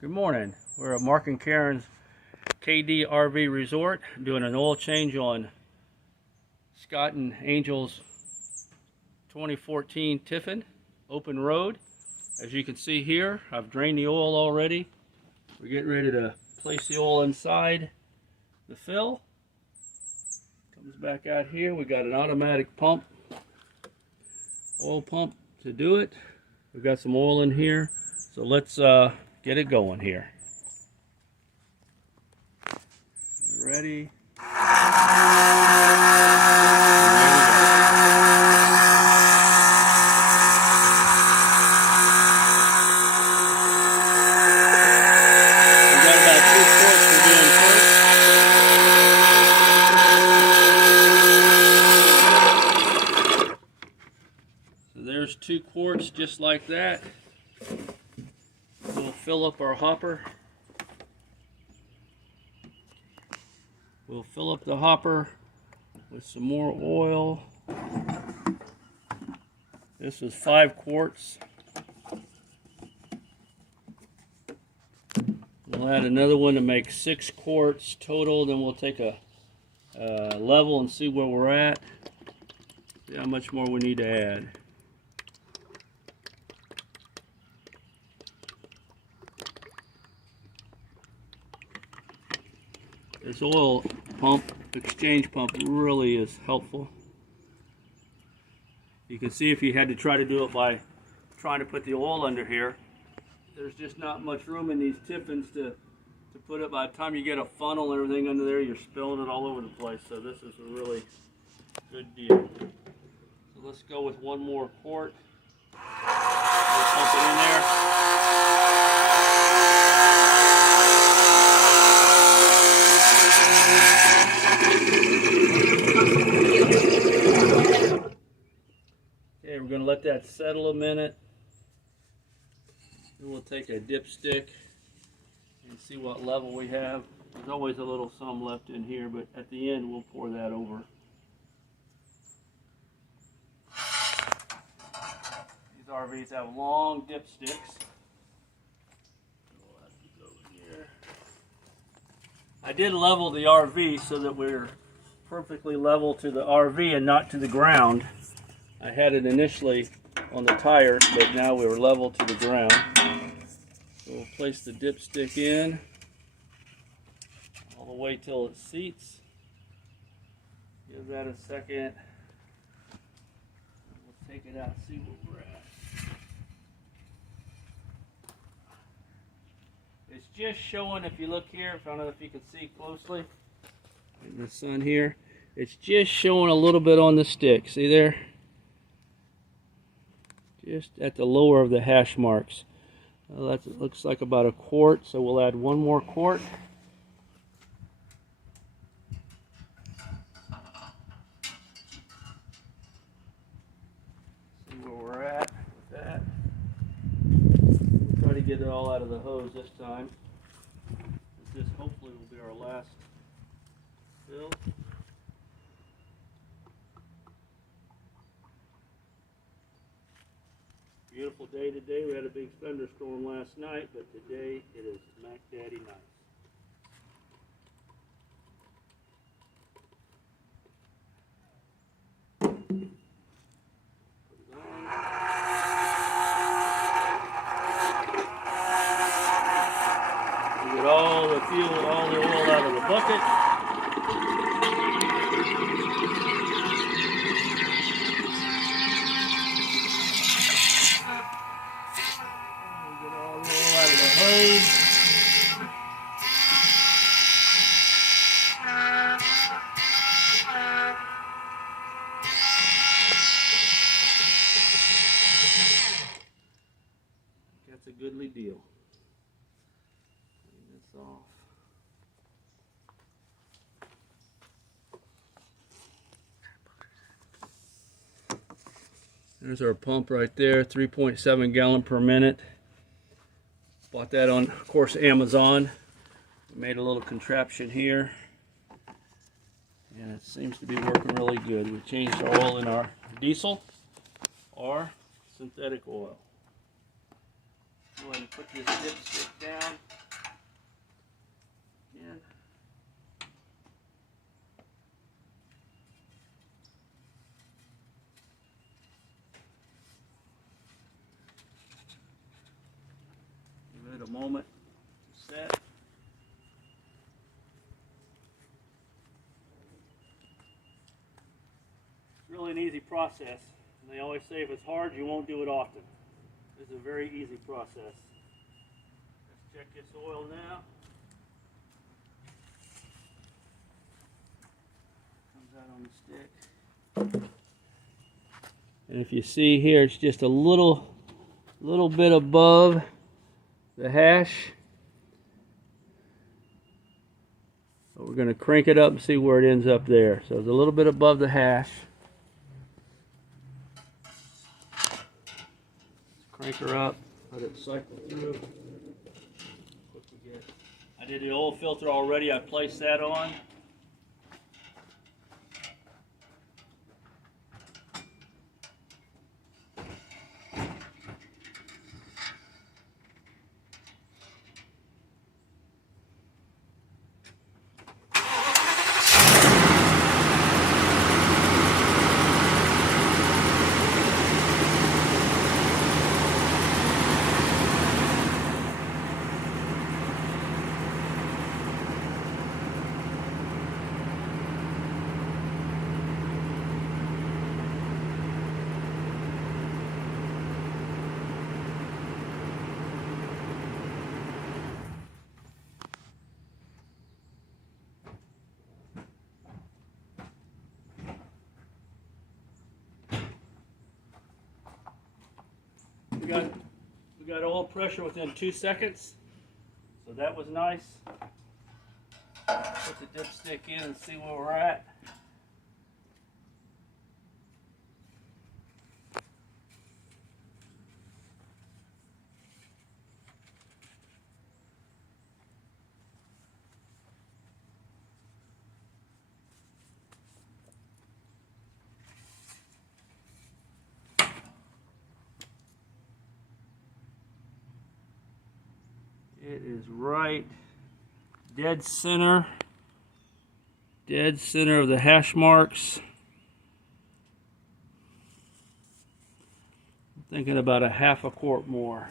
Good morning. We're at Mark and Karen's Kay Dee RV Resort doing an oil change on Scott and Angel's 2014 Tiffin open road. As you can see here, I've drained the oil already. We're getting ready to place the oil inside the fill. Comes back out here. We got an automatic pump, oil pump to do it. We've got some oil in here, so let's get it going here. You ready? There's 2 quarts just like that. We'll fill up our hopper. We'll fill up the hopper with some more oil. This is 5 quarts. We'll add another one to make 6 quarts total. Then we'll take a level and see where we're at. See how much more we need to add. This oil pump, exchange pump, really is helpful. You can see if you had to try to do it by trying to put the oil under here, there's just not much room in these Tiffins to put it. By the time you get a funnel and everything under there, you're spilling it all over the place. So this is a really good deal. So let's go with 1 more quart. We'll pump it in there. Okay, we're going to let that settle a minute. Then we'll take a dipstick and see what level we have. There's always a little some left in here, but at the end we'll pour that over. These RVs have long dipsticks. We'll have to go here. I did level the RV so that we're perfectly level to the RV and not to the ground. I had it initially on the tire, but now we were level to the ground. So we'll place the dipstick in all the way till it seats. Give that a second. We'll take it out and see where we're at. It's just showing, if you look here, I don't know if you can see closely in the sun here, it's just showing a little bit on the stick. See there? Just at the lower of the hash marks. Well, that looks like about a quart, so we'll add 1 more quart. See where we're at with that. We'll try to get it all out of the hose this time. This hopefully will be our last fill. Beautiful day today. We had a big thunderstorm last night, but today it is Mac Daddy nice. Get all the fuel, all the oil out of the bucket. That's a goodly deal. Clean this off. There's our pump right there, 3.7 gallon per minute. Bought that on, of course, Amazon. We made a little contraption here, and it seems to be working really good. We changed our oil in our diesel or synthetic oil. Go ahead and put this dipstick down. a moment to set. It's really an easy process. And they always say if it's hard, you won't do it often. It's a very easy process. Let's check this oil now. Comes out on the stick. And if you see here, it's just a little bit above the hash. So we're going to crank it up and see where it ends up there. So it's a little bit above the hash. Crank her up, let it cycle through. I did the oil filter already, I placed that on. We got oil pressure within 2 seconds, so that was nice. Put the dipstick in and see where we're at. It is right dead center of the hash marks. I'm thinking about a half a quart more.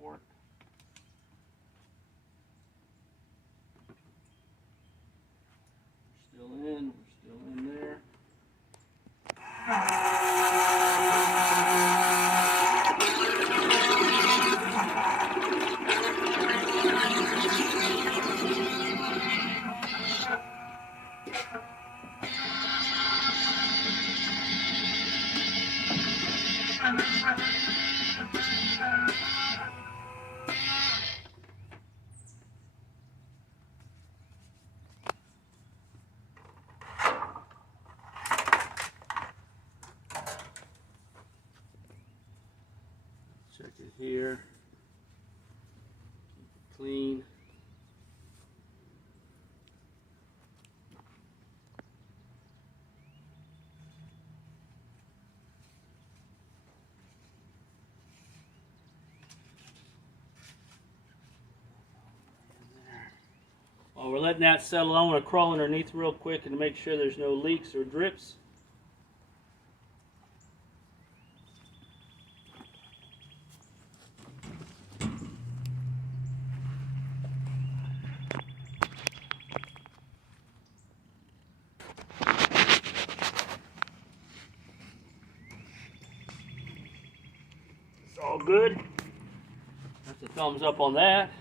Quart. We're still in there. Check it here. Keep it clean. While we're letting that settle, I want to crawl underneath real quick and make sure there's no leaks or drips. It's all good. That's a thumbs up on that.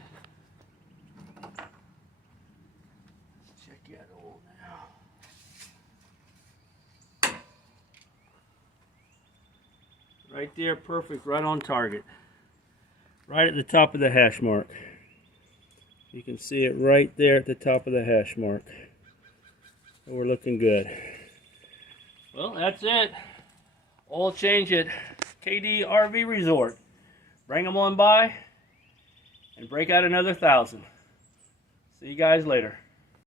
Check that oil now. Right there, perfect, right on target. Right at the top of the hash mark. You can see it right there at the top of the hash mark. So we're looking good. Well, that's it. Oil change at Kay Dee RV Resort. bring them on by and break out another 1,000. See you guys later.